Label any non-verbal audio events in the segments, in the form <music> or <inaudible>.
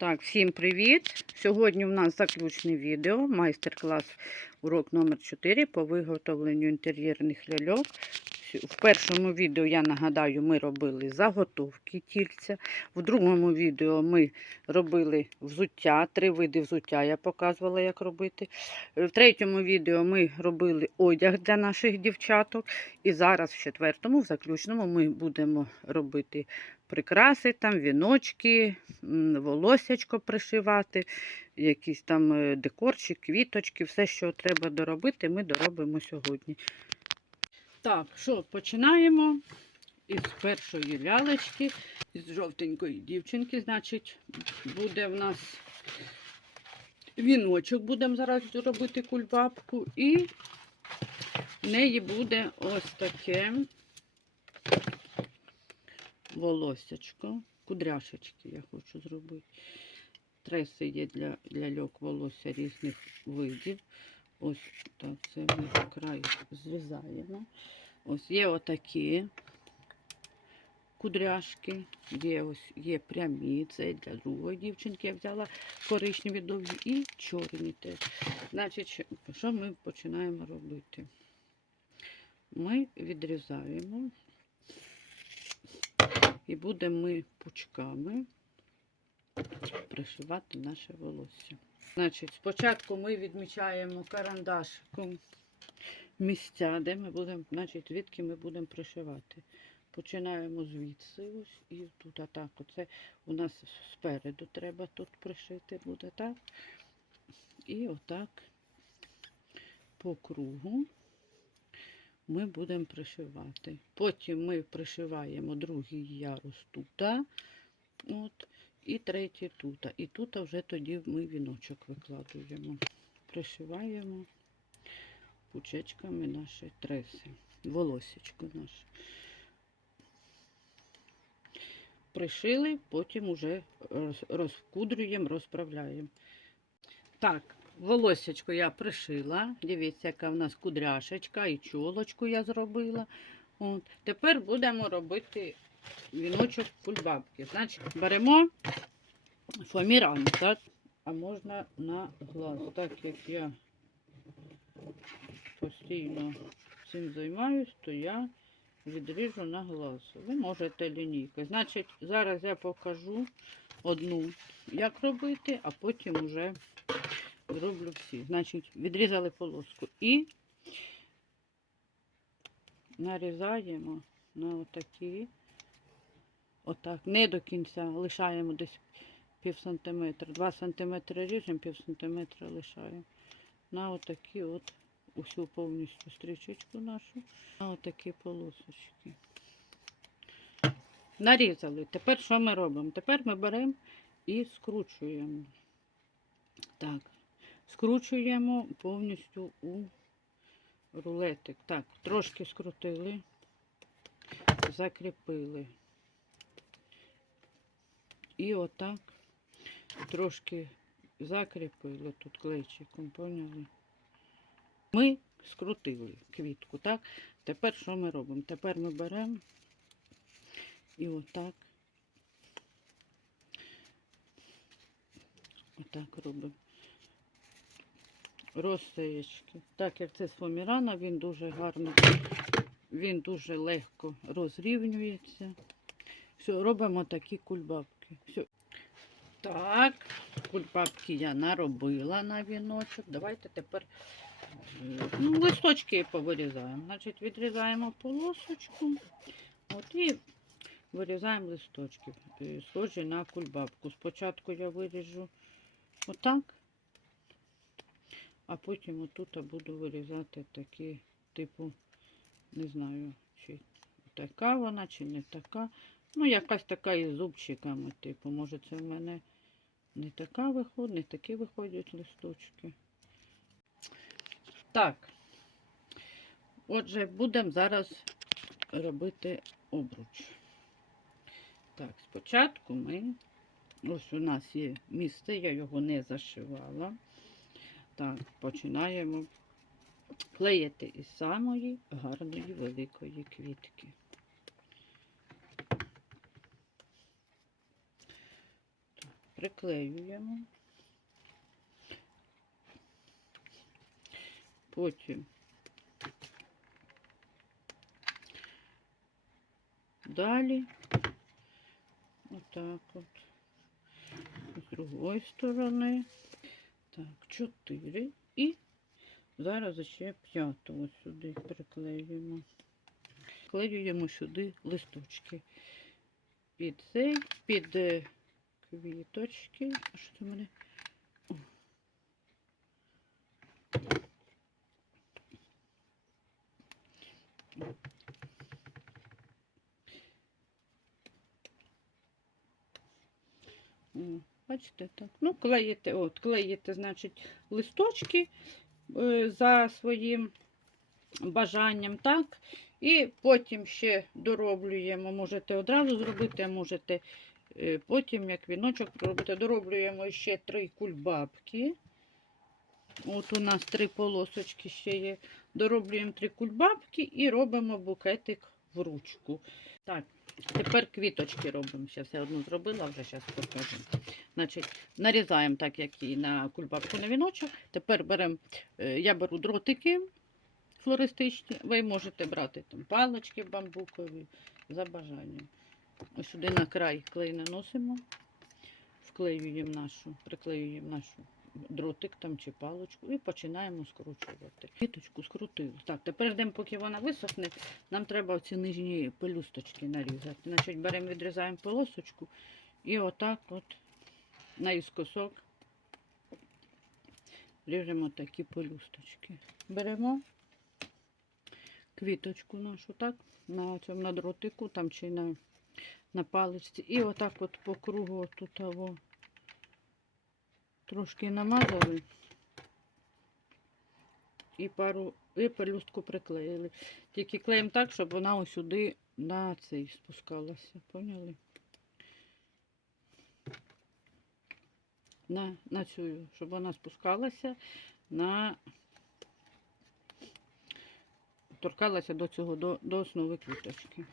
Так, всім привіт! Сьогодні у нас заключне відео, майстер-клас урок номер 4 по виготовленню інтер'єрних ляльок. В першому відео, я нагадаю, ми робили заготовки тільця. В другому відео ми робили взуття, три види взуття я показувала, як робити. В третьому відео ми робили одяг для наших дівчаток. І зараз, в четвертому, в заключному, ми будемо робити прикраси, там, віночки, волосячко пришивати, якісь там е, декорчі, квіточки, все, що треба доробити, ми доробимо сьогодні. Так, що, починаємо із першої лялечки, із жовтенької дівчинки, значить, буде в нас віночок, будемо зараз робити кульбабку, і в неї буде ось таке волосячко, кудряшечки я хочу зробити. Треси є для ляльок волосся різних видів. Ось так це ми край зрізаємо. Ось є отакі кудряшки, є ось є прямі, це для другої дівчинки я взяла коричневі довгі і чорні теж. Значить, що ми починаємо робити? Ми відрізаємо і будемо ми пучками пришивати наше волосся. Значить, спочатку ми відмічаємо карандашиком місця, де ми будемо, значить, звідки ми будемо пришивати. Починаємо звідси ось і тут отак. Оце у нас спереду треба тут пришити буде так. І отак по кругу ми будемо пришивати. Потім ми пришиваємо другий ярус тут. От, і третій тут. І тут вже тоді ми віночок викладуємо. Пришиваємо пучечками наші треси, волосечко наше. Пришили, потім уже розкудрюємо, розправляємо. Так, волосечко я пришила. Дивіться, яка в нас кудряшечка і чолочку я зробила. От. Тепер будемо робити віночок кульбабки. Значить, беремо фоміран, так? А можна на глаз. Так як я постійно цим займаюсь, то я відріжу на глаз. Ви можете лінійкою. Значить, зараз я покажу одну, як робити, а потім вже зроблю всі. Значить, відрізали полоску і нарізаємо на отакі. Отак, не до кінця, лишаємо десь пів сантиметра. Два сантиметри ріжемо, пів сантиметра лишаємо. На отакі от усю повністю стрічечку нашу, на отакі полосочки. Нарізали. Тепер що ми робимо? Тепер ми беремо і скручуємо. Так, скручуємо повністю у рулетик. Так, трошки скрутили, закріпили. І отак трошки закріпили тут клейчиком, поняли? Ми скрутили квітку, так? Тепер що ми робимо? Тепер ми беремо і отак, отак робимо. Розсеєчки. Так як це з фомірана, він дуже гарно, він дуже легко розрівнюється. Все, робимо такі кульбабки. Все. Так, кульбабки я наробила на віночок. Давайте тепер е, ну, листочки повирізаємо. Значить, відрізаємо полосочку. От і вирізаємо листочки, е, схожі на кульбабку. Спочатку я виріжу отак, а потім отут буду вирізати такі, типу, не знаю, чи така вона, чи не така. Ну, якась така із зубчиками, типу, може це в мене не така виходить, не такі виходять листочки. Так. Отже, будемо зараз робити обруч. Так, спочатку ми, ось у нас є місце, я його не зашивала. Так, починаємо клеїти із самої гарної великої квітки. Приклеюємо. Потім далі отак от з другої сторони. Так, чотири. І зараз ще п'яту ось сюди приклеюємо. Клеюємо сюди листочки. Під цей, під е, квіточки. А що це в мене? Бачите, так. Ну, клеїте, от, клеїте, значить, листочки е, за своїм бажанням, так? І потім ще дороблюємо, можете одразу зробити, а можете потім, як віночок робити, дороблюємо ще три кульбабки. От у нас три полосочки ще є. Дороблюємо три кульбабки і робимо букетик в ручку. Так, тепер квіточки робимо. Ще все одну зробила, вже зараз покажу. Значить, нарізаємо так, як і на кульбабку на віночок. Тепер беремо, е, я беру дротики флористичні. Ви можете брати там палички бамбукові за бажанням. Ось сюди на край клей наносимо, вклеюємо нашу, приклеюємо нашу дротик там чи паличку і починаємо скручувати. Квіточку скрутили. Так, тепер ждемо, поки вона висохне. Нам треба ці нижні пелюсточки нарізати. Значить, беремо, відрізаємо полосочку і отак от наіскосок ріжемо такі пелюсточки. Беремо квіточку нашу, так, на цьому на дротику там чи на, на паличці. І отак от по кругу тут того трошки намазали і пару і пелюстку приклеїли. Тільки клеїмо так, щоб вона сюди на цей спускалася. Поняли? На, на цю, щоб вона спускалася на торкалася до цього, до, до основи квіточки.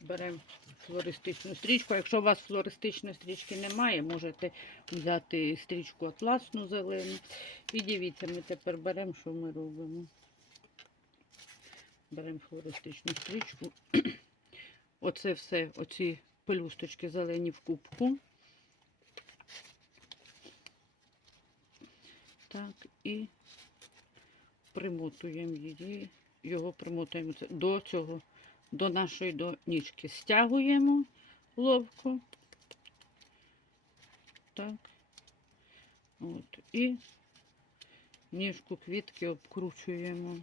Беремо флористичну стрічку. Якщо у вас флористичної стрічки немає, можете взяти стрічку атласну зелену. І дивіться, ми тепер беремо, що ми робимо. Беремо флористичну стрічку. <clears throat> Оце все, оці пелюсточки зелені в кубку. Так, і примотуємо її, його примотуємо до цього, до нашої до ніжки. Стягуємо ловко. Так. От. І ніжку квітки обкручуємо.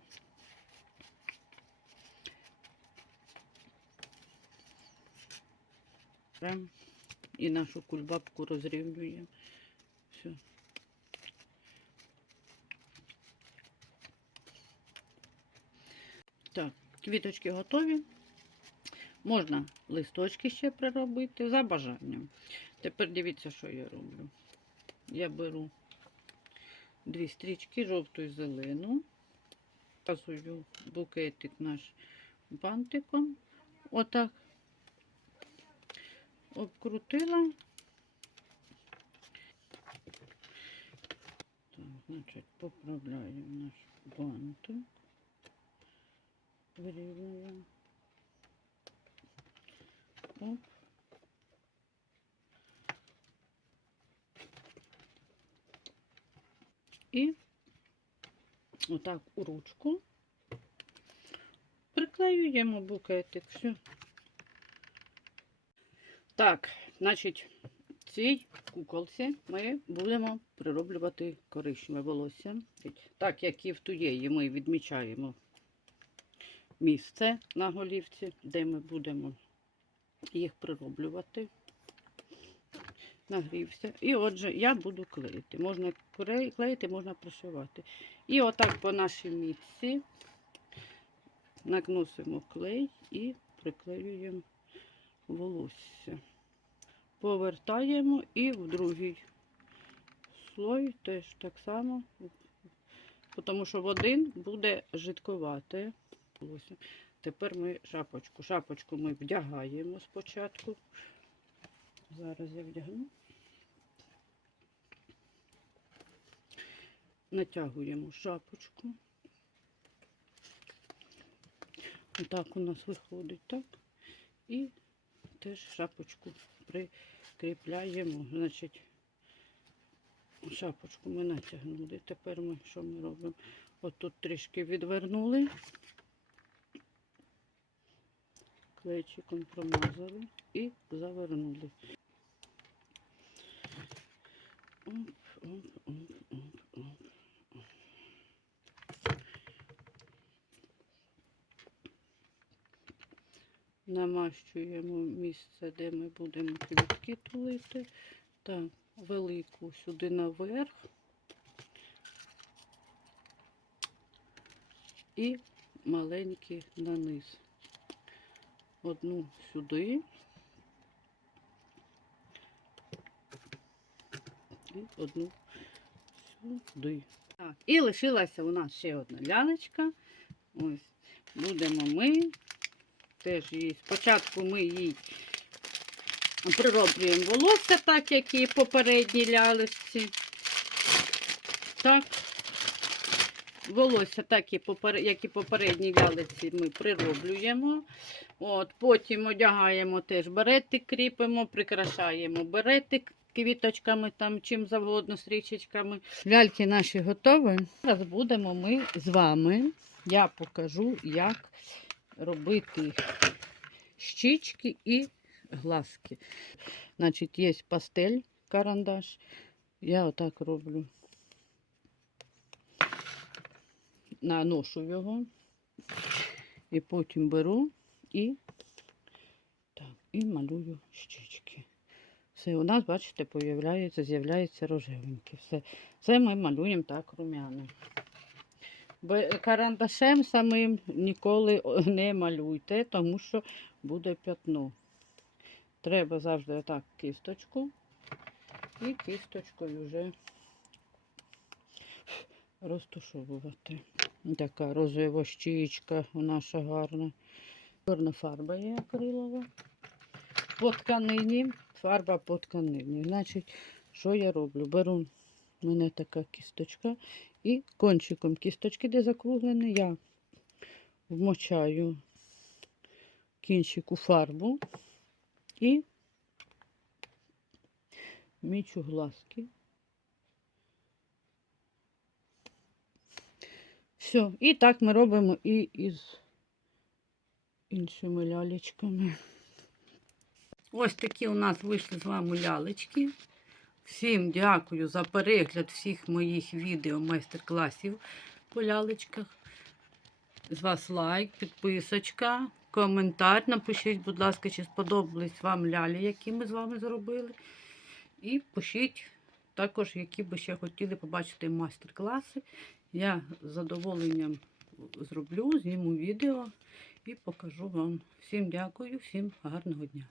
Прям. І нашу кульбабку розрівнюємо. Все. Так, квіточки готові. Можна листочки ще приробити за бажанням. Тепер дивіться, що я роблю. Я беру дві стрічки, жовту і зелену. Показую букетик наш бантиком. Отак обкрутила. Так, значить, поправляємо наш бантик. Вирівнюємо. Оп. І отак у ручку приклеюємо букетик. Все. Так, значить, цій куколці ми будемо прироблювати коричневе волосся. Так як і в туєї ми відмічаємо місце на голівці, де ми будемо їх прироблювати. Нагрівся. І отже, я буду клеїти. Можна клеїти, можна пришивати. І отак по нашій мітці наносимо клей і приклеюємо волосся. Повертаємо і в другий слой теж так само, тому що в один буде жидковате волосся тепер ми шапочку. Шапочку ми вдягаємо спочатку. Зараз я вдягну. Натягуємо шапочку. Отак у нас виходить, так. І теж шапочку прикріпляємо. Значить, шапочку ми натягнули. Тепер ми що ми робимо? Отут трішки відвернули клейчиком промазали і завернули. Оп, оп, оп, оп, оп. Намащуємо місце, де ми будемо квітки тулити. Так, велику сюди наверх. І маленькі на низ. Одну сюди. І одну сюди. Так, і лишилася у нас ще одна лялечка. Ось. Будемо ми. Теж її. Спочатку ми їй прироблюємо волосся, так як і попередній лялечці. Так. Волосся, так як і попередній лялиці, ми прироблюємо. От, потім одягаємо теж берети, кріпимо, прикрашаємо берети квіточками, там, чим завгодно, стрічечками. Ляльки наші готові. Зараз будемо ми з вами. Я покажу, як робити щічки і глазки. Значить, є пастель, карандаш. Я отак роблю. Наношу його. І потім беру і, так, і малюю щічки. Все, у нас, бачите, появляється, з'являється рожевеньке. Все. Це ми малюємо так румяно. Бе- Карандашем самим ніколи не малюйте, тому що буде п'ятно. Треба завжди отак кісточку і кісточкою вже розтушовувати. Така рожева щічка у наша гарна. Чорна фарба є акрилова. По тканині, фарба по тканині. Значить, що я роблю? Беру у мене така кісточка і кончиком кісточки, де закруглений, я вмочаю кінчику фарбу і мічу глазки. Все, і так ми робимо і із іншими лялечками. Ось такі у нас вийшли з вами лялечки. Всім дякую за перегляд всіх моїх відео майстер-класів по лялечках. З вас лайк, підписочка, коментар. Напишіть, будь ласка, чи сподобались вам лялі, які ми з вами зробили. І пишіть також, які би ще хотіли побачити майстер-класи. Я з задоволенням зроблю, зніму відео і покажу вам. Всім дякую, всім гарного дня.